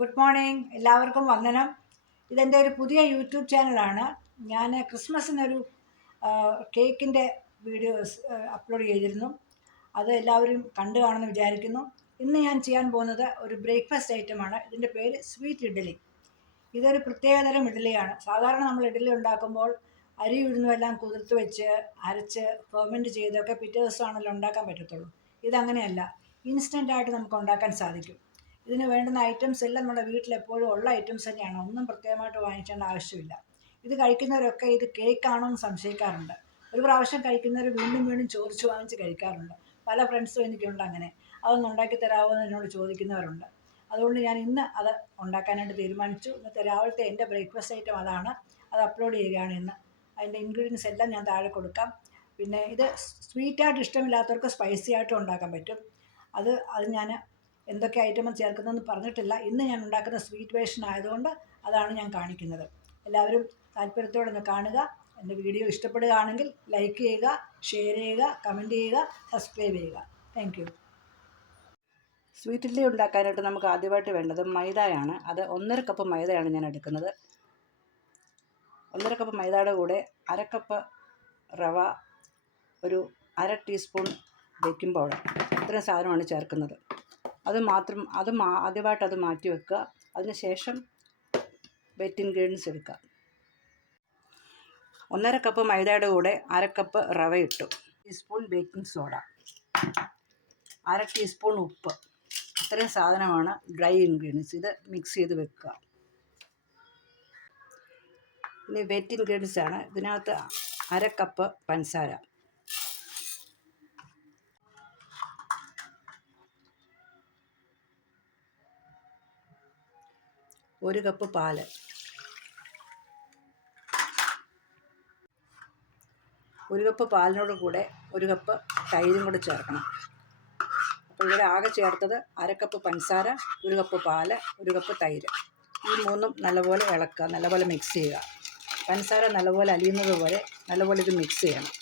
Good morning, എല്ലാവർക്കും വന്ദനം. ഇതെൻ്റെ ഒരു പുതിയ യൂട്യൂബ് ചാനലാണ്. ഞാൻ ക്രിസ്മസിനൊരു കേക്കിൻ്റെ വീഡിയോസ് അപ്ലോഡ് ചെയ്തിരുന്നു. അത് എല്ലാവരും കണ്ടു കാണുമെന്ന് വിചാരിക്കുന്നു. ഇന്ന് ഞാൻ ചെയ്യാൻ പോകുന്നത് ഒരു ബ്രേക്ക്ഫാസ്റ്റ് ഐറ്റമാണ്. ഇതിൻ്റെ പേര് സ്വീറ്റ് ഇഡ്ഡലി. ഇതൊരു പ്രത്യേകതരം ഇഡ്ഡലിയാണ്. സാധാരണ നമ്മൾ ഇഡ്ഡലി ഉണ്ടാക്കുമ്പോൾ അരി ഉഴുന്നുമെല്ലാം കുതിർത്ത് വെച്ച് അരച്ച് ഫെർമെൻറ്റ് ചെയ്തൊക്കെ പിറ്റേ ദിവസമാണല്ലോ ഉണ്ടാക്കാൻ പറ്റത്തുള്ളൂ. ഇതങ്ങനെയല്ല, ഇൻസ്റ്റൻ്റായിട്ട് നമുക്ക് ഉണ്ടാക്കാൻ സാധിക്കും. ഇതിന് വേണ്ടുന്ന ഐറ്റംസ് എല്ലാം നമ്മുടെ വീട്ടിലെപ്പോഴും ഉള്ള ഐറ്റംസ് തന്നെയാണ്. ഒന്നും പ്രത്യേകമായിട്ട് വാങ്ങിക്കേണ്ട ആവശ്യമില്ല. ഇത് കഴിക്കുന്നവരൊക്കെ ഇത് കേക്കാണോ എന്ന് സംശയിക്കാറുണ്ട്. ഒരു പ്രാവശ്യം കഴിക്കുന്നവർ വീണ്ടും വീണ്ടും ചോദിച്ച് വാങ്ങിച്ച് കഴിക്കാറുണ്ട്. പല ഫ്രണ്ട്സും എനിക്കുണ്ട് അങ്ങനെ. അതൊന്ന് ഉണ്ടാക്കി തരാമോ എന്ന് എന്നോട് ചോദിക്കുന്നവരുണ്ട്. അതുകൊണ്ട് ഞാൻ ഇന്ന് അത് ഉണ്ടാക്കാനായിട്ട് തീരുമാനിച്ചു. ഇന്നത്തെ രാവിലത്തെ എൻ്റെ ബ്രേക്ക്ഫാസ്റ്റ് ഐറ്റം അതാണ്. അത് അപ്ലോഡ് ചെയ്യുകയാണ് ഇന്ന്. അതിൻ്റെ ഇൻഗ്രീഡിയൻസ് എല്ലാം ഞാൻ താഴെ കൊടുക്കാം. പിന്നെ ഇത് സ്വീറ്റായിട്ട് ഇഷ്ടമില്ലാത്തവർക്ക് സ്പൈസി ആയിട്ടും ഉണ്ടാക്കാൻ പറ്റും. അത് ഞാൻ എന്തൊക്കെ ഐറ്റം ചേർക്കുന്നതെന്ന് പറഞ്ഞിട്ടില്ല. ഇന്ന് ഞാൻ ഉണ്ടാക്കുന്ന സ്വീറ്റ് വേർഷൻ ആയതുകൊണ്ട് അതാണ് ഞാൻ കാണിക്കുന്നത്. എല്ലാവരും താല്പര്യത്തോടെ ഒന്ന് കാണുക. എൻ്റെ വീഡിയോ ഇഷ്ടപ്പെടുകയാണെങ്കിൽ ലൈക്ക് ചെയ്യുക, ഷെയർ ചെയ്യുക, കമൻറ്റ് ചെയ്യുക, സബ്സ്ക്രൈബ് ചെയ്യുക. Thank you. സ്വീറ്റ് ഇഡ്ഡലി ഉണ്ടാക്കാനായിട്ട് നമുക്ക് ആദ്യമായിട്ട് വേണ്ടത് മൈദയാണ്. അത് 1.5 കപ്പ് മൈദയാണ് ഞാൻ എടുക്കുന്നത്. 1.5 കപ്പ് മൈദയുടെ കൂടെ 1/2 കപ്പ് റവ, ഒരു 1/2 ടീസ്പൂൺ ബേക്കിംഗ് പൗഡർ, ഇത്രയും സാധനമാണ് ചേർക്കുന്നത്. ആദ്യമായിട്ട് അത് മാറ്റി വെക്കുക. അതിനുശേഷം വെറ്റ് ഇൻഗ്രീഡിയൻസ് എടുക്കുക. 1.5 കപ്പ് മൈദയുടെ കൂടെ 1/2 കപ്പ് റവ ഇട്ടു, ടീസ്പൂൺ ബേക്കിംഗ് സോഡ, 1/2 ടീസ്പൂൺ ഉപ്പ്, ഇത്രയും സാധനമാണ് ഡ്രൈ ഇൻഗ്രീഡിയൻസ്. ഇത് മിക്സ് ചെയ്ത് വെക്കുക. ഇനി വെറ്റ് ഇൻഗ്രീഡിയൻസ് ആണ്. ഇതിനകത്ത് 1/2 കപ്പ് പഞ്ചസാര, 1 കപ്പ് പാല്, 1 കപ്പ് പാലിനോട് കൂടെ 1 കപ്പ് തൈരും കൂടെ ചേർക്കണം. അപ്പോൾ ഇവിടെ ആകെ ചേർത്തത് 1/2 കപ്പ് പഞ്ചസാര, 1 കപ്പ് പാല്, 1 കപ്പ് തൈര്. ഈ മൂന്നും നല്ലപോലെ ഇളക്കുക, നല്ലപോലെ മിക്സ് ചെയ്യുക. പഞ്ചസാര നല്ലപോലെ അലിയുന്നത് പോലെ നല്ലപോലെ ഇത് മിക്സ് ചെയ്യണം.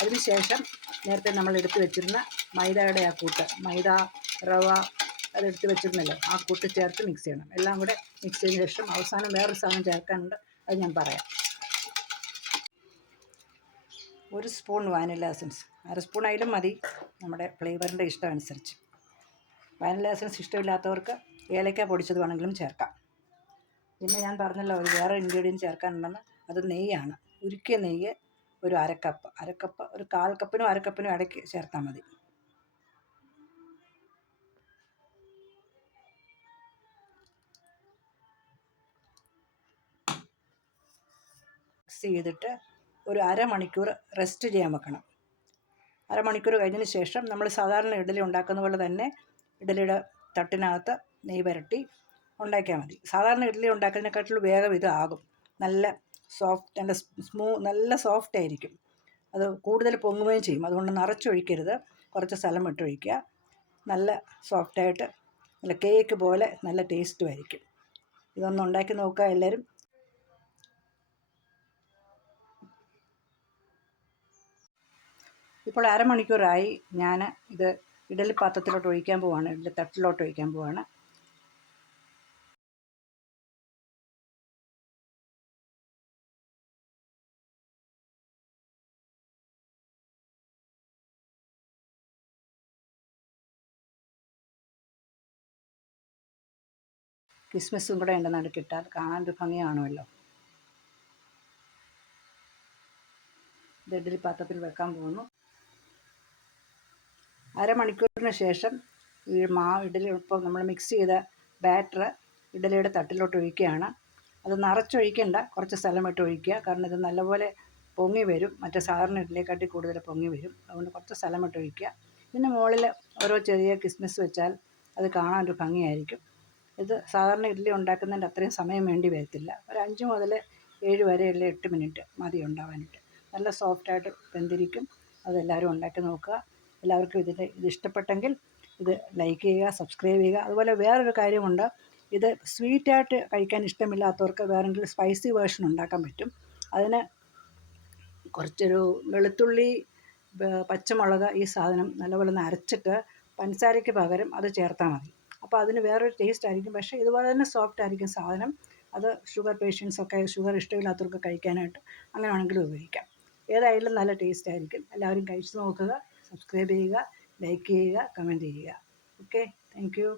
അതിനുശേഷം നേരത്തെ നമ്മൾ എടുത്തു വെച്ചിരുന്ന മൈദയുടെ ആ കൂട്ട്, മൈദ, റവ അതെടുത്ത് വെച്ചിരുന്നല്ലോ, ആ കൂട്ട് ചേർത്ത് മിക്സ് ചെയ്യണം. എല്ലാം കൂടെ മിക്സ് ചെയ്തതിന് ശേഷം അവസാനം വേറൊരു സാധനം ചേർക്കാനുണ്ട്, അത് ഞാൻ പറയാം. 1 സ്പൂൺ വാനില എസൻസ്, 1/2 സ്പൂൺ ആയാലും മതി, നമ്മുടെ ഫ്ലേവറിൻ്റെ ഇഷ്ടം അനുസരിച്ച്. വാനില എസൻസ് ഇഷ്ടമില്ലാത്തവർക്ക് ഏലക്ക പൊടിച്ചത് വേണമെങ്കിലും ചേർക്കാം. പിന്നെ ഞാൻ പറഞ്ഞല്ലോ ഒരു വേറെ ഇൻഗ്രീഡിയൻറ്റ് ചേർക്കാനുണ്ടെന്ന്, അത് നെയ്യാണ്. ഉരുക്കിയ നെയ്യ് ഒരു 1/2 കപ്പ്, ഒരു 1/4 കപ്പിനും 1/2 കപ്പിനും ഇടയ്ക്ക് ചേർത്താൽ മതി. മിക്സ് ചെയ്തിട്ട് ഒരു അരമണിക്കൂർ റെസ്റ്റ് ചെയ്യാൻ വെക്കണം. അരമണിക്കൂർ കഴിഞ്ഞതിന് ശേഷം നമ്മൾ സാധാരണ ഇഡ്ഡലി ഉണ്ടാക്കുന്ന പോലെ തന്നെ ഇഡ്ഡലിയുടെ തട്ടിനകത്ത് നെയ്യ് പുരട്ടി ഉണ്ടാക്കിയാൽ മതി. സാധാരണ ഇഡ്ഡലി ഉണ്ടാക്കുന്നതിനെക്കാട്ടിലും വേഗം ഇതാകും. നല്ല സോഫ്റ്റ്, നല്ല സോഫ്റ്റ് ആയിരിക്കും. അത് കൂടുതൽ പൊങ്ങുകയും ചെയ്യും. അതുകൊണ്ട് നിറച്ചൊഴിക്കരുത്, കുറച്ച് സ്ഥലം വിട്ടൊഴിക്കുക. നല്ല സോഫ്റ്റായിട്ട് നല്ല കേക്ക് പോലെ നല്ല ടേസ്റ്റും ആയിരിക്കും. ഇതൊന്ന് ഉണ്ടാക്കി നോക്കുക എല്ലാവരും. ഇപ്പോൾ അരമണിക്കൂറായി. ഞാൻ ഇത് ഇഡ്ഡലി പാത്രത്തിലോട്ട് ഒഴിക്കാൻ പോവുകയാണ്, ഇഡ്ഡലി തട്ടിലോട്ട് ഒഴിക്കാൻ പോവുകയാണ്. കിസ്മിസും കൂടെ എൻ്റെ നടുക്കിട്ടാൽ കാണാൻ ഒരു ഭംഗി കാണുമല്ലോ. ഇത് ഇഡ്ഡലി പാത്രത്തിൽ വെക്കാൻ പോകുന്നു. അരമണിക്കൂറിന് ശേഷം ഈ ഇഡ്ഡലി ഇപ്പോൾ നമ്മൾ മിക്സ് ചെയ്ത ബാറ്റർ ഇഡ്ഡലിയുടെ തട്ടിലോട്ട് ഒഴിക്കുകയാണ്. അത് നിറച്ചൊഴിക്കേണ്ട, കുറച്ച് സ്ഥലം വിട്ട് ഒഴിക്കുക. കാരണം ഇത് നല്ലപോലെ പൊങ്ങി വരും, മറ്റേ സാധാരണ ഇഡ്ഡലിയെക്കാട്ടി കൂടുതൽ പൊങ്ങി വരും. അതുകൊണ്ട് കുറച്ച് സ്ഥലം വിട്ട് ഒഴിക്കുക. പിന്നെ മുകളിൽ ഓരോ ചെറിയ കിസ്മിസ് വെച്ചാൽ അത് കാണാൻ ഒരു ഭംഗിയായിരിക്കും. ഇത് സാധാരണ ഇഡ്ഡലി ഉണ്ടാക്കുന്നതിൻ്റെ അത്രയും സമയം വേണ്ടി വരത്തില്ല. ഒരു 5 മുതൽ 7 വരെ അല്ലെ 8 മിനിറ്റ് മതി ഉണ്ടാവാനായിട്ട്. നല്ല സോഫ്റ്റായിട്ട് വെന്തിരിക്കും. അതെല്ലാവരും ഉണ്ടാക്കി നോക്കുക. എല്ലാവർക്കും ഇത് ഇഷ്ടപ്പെട്ടെങ്കിൽ ഇത് ലൈക്ക് ചെയ്യുക, സബ്സ്ക്രൈബ് ചെയ്യുക. അതുപോലെ വേറൊരു കാര്യമുണ്ട്, ഇത് സ്വീറ്റായിട്ട് കഴിക്കാൻ ഇഷ്ടമില്ലാത്തവർക്ക് വേറെങ്കിലും സ്പൈസി വേർഷൻ ഉണ്ടാക്കാൻ പറ്റും. അതിന് കുറച്ചൊരു വെളുത്തുള്ളി, പച്ചമുളക്, ഈ സാധനം നല്ലപോലെ ഒന്ന് അരച്ചിട്ട് പഞ്ചസാരയ്ക്ക് പകരം അത് ചേർത്താൽ മതി. അപ്പോൾ അതിന് വേറൊരു ടേസ്റ്റ് ആയിരിക്കും. പക്ഷേ ഇതുപോലെ തന്നെ സോഫ്റ്റ് ആയിരിക്കും സാധനം. അത് ഷുഗർ പേഷ്യൻസൊക്കെ, ഷുഗർ ഇഷ്ടമില്ലാത്തവർക്ക് കഴിക്കാനായിട്ട് അങ്ങനെ വേണമെങ്കിലും ഉപയോഗിക്കാം. ഏതായാലും നല്ല ടേസ്റ്റ് ആയിരിക്കും. എല്ലാവരും കഴിച്ചു നോക്കുക. സബ്സ്ക്രൈബ് ചെയ്യുക, ലൈക്ക് ചെയ്യുക, കമൻറ്റ് ചെയ്യുക. Okay, thank you.